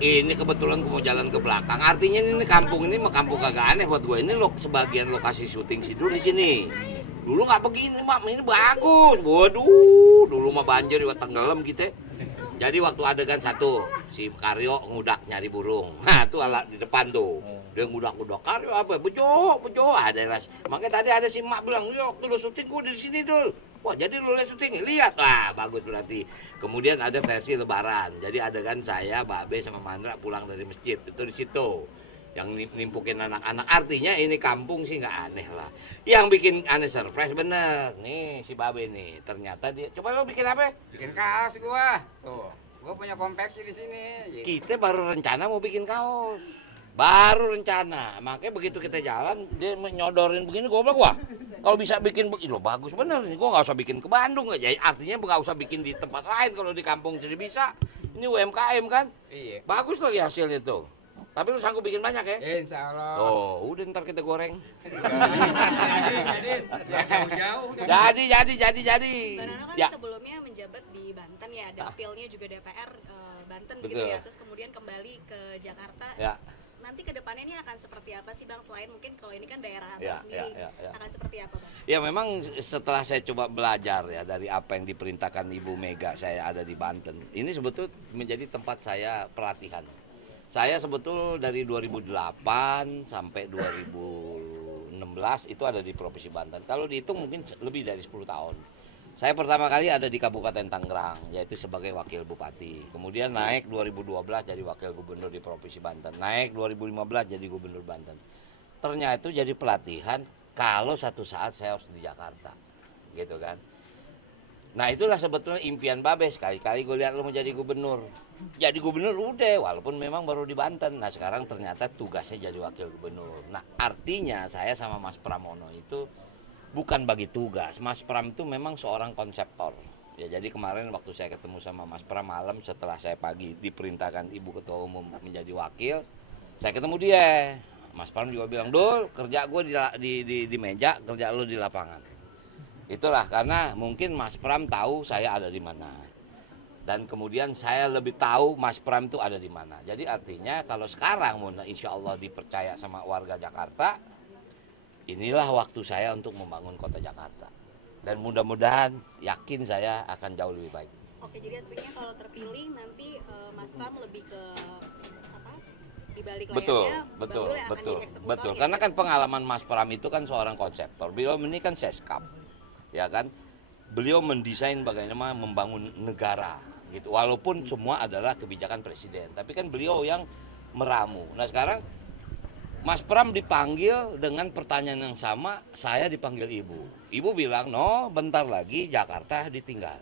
Ini kebetulan gue mau jalan ke belakang. Artinya ini kampung ini mah kampung kagak aneh buat gue. Ini sebagian lokasi syuting si Dul di sini. Dulu nggak begini, Mak. Ini bagus. Waduh, dulu mah banjir juga tenggelam gitu. Jadi waktu adegan satu, si Karyo ngudak nyari burung. Nah, itu alat di depan tuh. Dia ngudak-ngudak. Karyo apa? Bejo, bejo. Ada ras. Makanya tadi ada si Mak bilang, "Yo, waktu lu syuting gue di sini, Dul." Wah, jadi lu lihat syuting, lihat. Wah, bagus berarti. Kemudian ada versi lebaran. Jadi adegan saya, Babe sama Mandra pulang dari masjid. Itu di situ. Yang nimpukin anak-anak. Artinya ini kampung sih nggak aneh lah. Yang bikin aneh surprise bener. Nih si Babe nih. Ternyata dia. Coba lo bikin apa? Bikin kaos gua. Tuh, gua punya konveksi di sini. Kita baru rencana mau bikin kaos. Baru rencana. Makanya begitu kita jalan, dia menyodorin begini. Gue bilang, wah, kalau bisa bikin begini, loh bagus bener. Gue nggak usah bikin ke Bandung. Jadi artinya nggak usah bikin di tempat lain. Kalau di kampung jadi bisa. Ini UMKM kan? Iya. Bagus lagi hasilnya tuh. Tapi lu sanggup bikin banyak ya? Insya Allah. Oh, udah ntar kita goreng. Jadi. Bang Nono kan Ya. sebelumnya menjabat di Banten ya, dapilnya juga DPR Banten gitu Betul. ya, terus kemudian kembali ke Jakarta. Ya. Nanti ke depannya ini akan seperti apa sih Bang? Selain mungkin kalau ini kan daerah Abang Ya, sendiri, ya. akan seperti apa Bang? Ya memang setelah saya coba belajar ya dari apa yang diperintahkan Ibu Mega saya ada di Banten. Ini sebetulnya menjadi tempat saya pelatihan. Saya sebetul dari 2008 sampai 2016 itu ada di Provinsi Banten. Kalau dihitung mungkin lebih dari 10 tahun. Saya pertama kali ada di Kabupaten Tangerang, yaitu sebagai wakil bupati. Kemudian naik 2012 jadi wakil gubernur di Provinsi Banten. Naik 2015 jadi gubernur Banten. Ternyata itu jadi pelatihan kalau satu saat saya harus di Jakarta. Gitu kan. Nah itulah sebetulnya impian Babe. Sekali-kali gue lihat lo mau jadi gubernur. Jadi gubernur udah, walaupun memang baru di Banten. Nah sekarang ternyata tugasnya jadi wakil gubernur. Nah artinya saya sama Mas Pramono itu bukan bagi tugas. Mas Pram itu memang seorang konseptor. Ya jadi kemarin waktu saya ketemu sama Mas Pram malam setelah saya pagi diperintahkan Ibu Ketua Umum menjadi wakil, saya ketemu dia. Mas Pram juga bilang, "Dul, kerja gue di meja, kerja lo di lapangan." Itulah karena mungkin Mas Pram tahu saya ada di mana. Dan kemudian saya lebih tahu Mas Pram itu ada di mana. Jadi artinya kalau sekarang insya Allah dipercaya sama warga Jakarta, inilah waktu saya untuk membangun kota Jakarta. Dan mudah-mudahan yakin saya akan jauh lebih baik. Oke, jadi artinya kalau terpilih nanti Mas Pram lebih ke apa? Di balik layarnya Bang Dul yang akan jadi eksekutor Betul. ya? Karena kan pengalaman Mas Pram itu kan seorang konseptor. Beliau ini kan seskap, ya kan. Beliau mendesain bagaimana membangun negara, gitu. Walaupun semua adalah kebijakan presiden, tapi kan beliau yang meramu. Nah sekarang Mas Pram dipanggil dengan pertanyaan yang sama, saya dipanggil Ibu. Ibu bilang, "No, bentar lagi Jakarta ditinggal."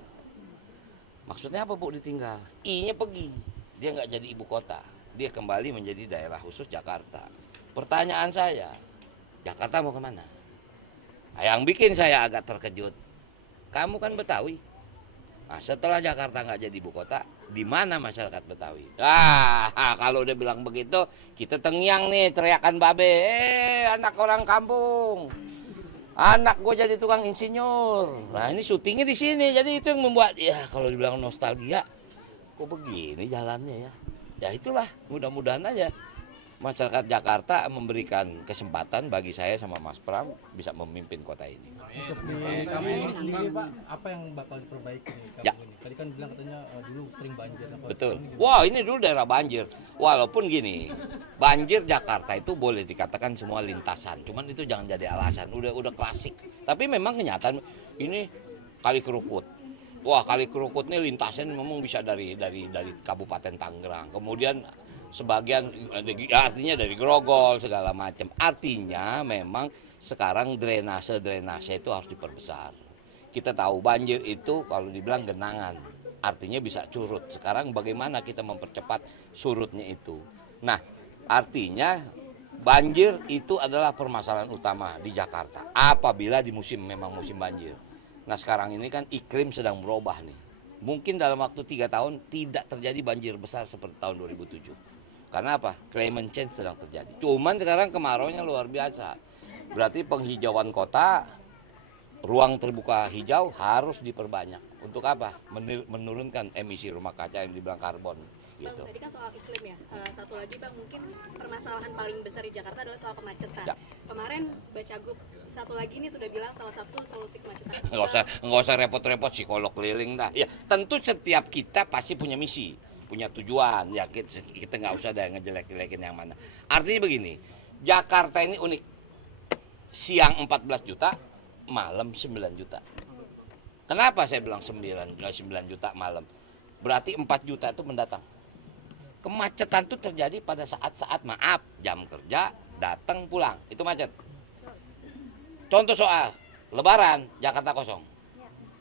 Maksudnya apa Bu ditinggal? I-nya pergi, dia nggak jadi ibu kota. Dia kembali menjadi daerah khusus Jakarta. Pertanyaan saya, Jakarta mau kemana? Nah, yang bikin saya agak terkejut, kamu kan Betawi. Nah, setelah Jakarta nggak jadi ibu kota, di mana masyarakat Betawi? Kalau udah bilang begitu, kita tengyang nih teriakan Babe, anak orang kampung, anak gue jadi tukang insinyur. Nah ini syutingnya di sini, jadi itu yang membuat ya kalau dibilang nostalgia, kok begini jalannya ya. Ya itulah, mudah-mudahan aja masyarakat Jakarta memberikan kesempatan bagi saya sama Mas Pram bisa memimpin kota ini. Untuk di kampung ini sendiri Pak, apa yang bakal diperbaiki nih kampung Ya. ini? Tadi kan bilang katanya dulu sering banjir. Betul. Wah ini dulu daerah banjir. Walaupun gini, banjir Jakarta itu boleh dikatakan semua lintasan. Cuman itu jangan jadi alasan. Udah klasik. Tapi memang kenyataan ini Kali Kerukut. Wah Kali Kerukut ini lintasan memang bisa dari Kabupaten Tangerang. Kemudian sebagian artinya dari Grogol segala macam. Artinya memang sekarang drainase itu harus diperbesar. Kita tahu banjir itu kalau dibilang genangan, artinya bisa surut. Sekarang bagaimana kita mempercepat surutnya itu? Nah, artinya banjir itu adalah permasalahan utama di Jakarta. Apabila di memang musim banjir. Nah, sekarang ini kan iklim sedang berubah nih. Mungkin dalam waktu 3 tahun tidak terjadi banjir besar seperti tahun 2007. Karena apa? Climate change sedang terjadi. Cuman sekarang kemaraunya luar biasa. Berarti penghijauan kota, ruang terbuka hijau harus diperbanyak. Untuk apa? Menurunkan emisi rumah kaca yang dibilang karbon. Bang, gitu. tadi kan soal iklim ya. Satu lagi Bang, mungkin permasalahan paling besar di Jakarta adalah soal kemacetan. Ya. Kemarin Bacagub satu lagi nih sudah bilang salah satu solusi kemacetan. Nggak usah repot-repot psikolog keliling dah. Ya tentu setiap kita pasti punya misi, punya tujuan. Ya kita nggak usah dah ngejelek-jelekin yang mana. Artinya begini, Jakarta ini unik. Siang 14 juta, malam 9 juta. Kenapa saya bilang 9 juta malam? Berarti 4 juta itu mendatang. Kemacetan itu terjadi pada saat-saat maaf, jam kerja, datang pulang. Itu macet. Contoh soal Lebaran, Jakarta kosong.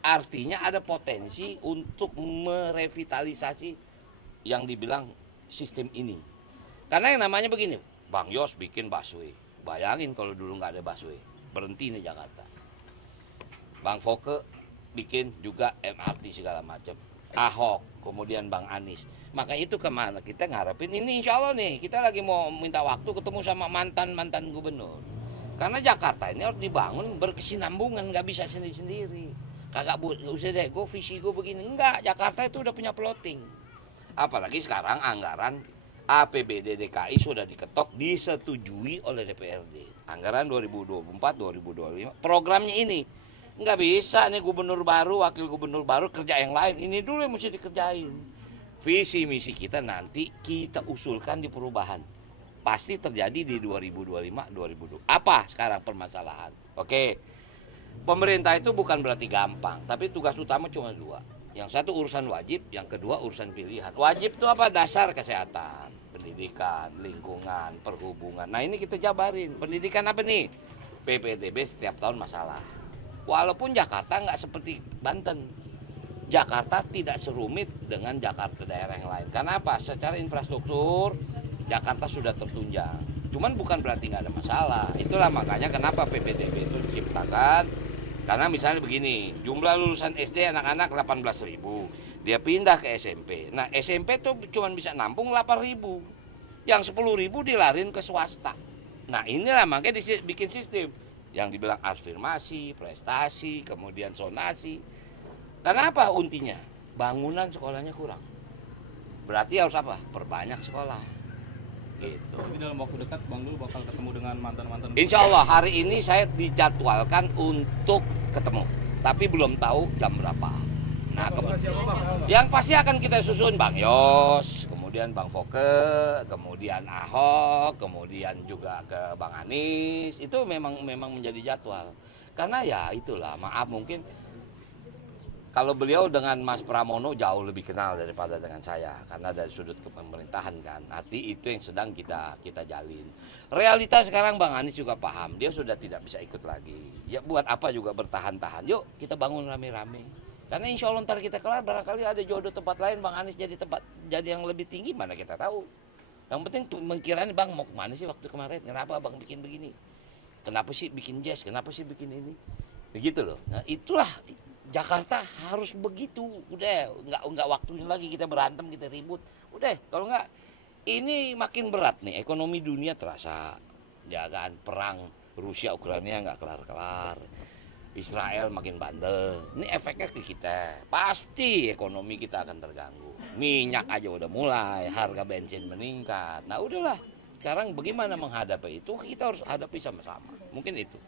Artinya ada potensi untuk merevitalisasi yang dibilang sistem ini. Karena yang namanya begini, Bang Yos bikin busway. Bayangin kalau dulu nggak ada busway, berhenti nih Jakarta. Bang Foke bikin juga MRT segala macam. Ahok, kemudian Bang Anies. Maka itu kemana kita ngarepin ini, insya Allah nih kita lagi mau minta waktu ketemu sama mantan gubernur. Karena Jakarta ini harus dibangun berkesinambungan, nggak bisa sendiri-sendiri. Kagak usah deh, visi gue begini. Enggak, Jakarta itu udah punya plotting. Apalagi sekarang anggaran APBD DKI sudah diketok, disetujui oleh DPRD. Anggaran 2024-2025, programnya ini. Nggak bisa nih gubernur baru, wakil gubernur baru kerja yang lain. Ini dulu yang mesti dikerjain. Visi misi kita nanti kita usulkan di perubahan. Pasti terjadi di 2025-2020. Apa sekarang permasalahan? Oke, pemerintah itu bukan berarti gampang, tapi tugas utama cuma dua. Yang satu urusan wajib, yang kedua urusan pilihan. Wajib itu apa? Dasar kesehatan, pendidikan, lingkungan, perhubungan. Nah ini kita jabarin. Pendidikan apa nih? PPDB setiap tahun masalah. Walaupun Jakarta nggak seperti Banten. Jakarta tidak serumit dengan Jakarta daerah yang lain. Karena apa? Secara infrastruktur, Jakarta sudah tertunjang. Cuman bukan berarti nggak ada masalah. Itulah makanya kenapa PPDB itu diciptakan. Karena misalnya begini, jumlah lulusan SD anak-anak 18.000. Dia pindah ke SMP. Nah SMP tuh cuma bisa nampung 8.000. Yang 10.000 dilarin ke swasta. Nah inilah makanya dibikin sistem. Yang dibilang afirmasi, prestasi, kemudian zonasi. Karena apa untinya? Bangunan sekolahnya kurang. Berarti harus apa? Perbanyak sekolah. Gitu. Tapi dalam waktu dekat Bang Dul bakal ketemu dengan mantan-mantan. Insya Allah hari ini saya dijadwalkan untuk ketemu. Tapi belum tahu jam berapa. Nah, yang pasti akan kita susun Bang Yos, kemudian Bang Foke, kemudian Ahok, kemudian juga ke Bang Anies. Itu memang menjadi jadwal. Karena ya itulah, maaf mungkin kalau beliau dengan Mas Pramono jauh lebih kenal daripada dengan saya, karena dari sudut kepemerintahan kan. Nanti itu yang sedang kita jalin. Realitas sekarang Bang Anies juga paham, dia sudah tidak bisa ikut lagi. Ya buat apa juga bertahan-tahan? Yuk kita bangun rame-rame. Karena insya Allah ntar kita kelar, barangkali ada jodoh tempat lain Bang Anies jadi yang lebih tinggi, mana kita tahu. Yang penting mengkiranya Bang mau kemana sih waktu kemarin? Kenapa Bang bikin begini? Kenapa sih bikin jazz? Kenapa sih bikin ini? Begitu loh. Nah itulah. Jakarta harus begitu, udah nggak waktunya lagi kita berantem, kita ribut, udah kalau nggak ini makin berat nih ekonomi dunia terasa, ya kan perang Rusia Ukraina nggak kelar-kelar, Israel makin bandel, ini efeknya ke kita, pasti ekonomi kita akan terganggu, minyak aja udah mulai, harga bensin meningkat, nah udahlah sekarang bagaimana menghadapi itu kita harus hadapi sama-sama, mungkin itu.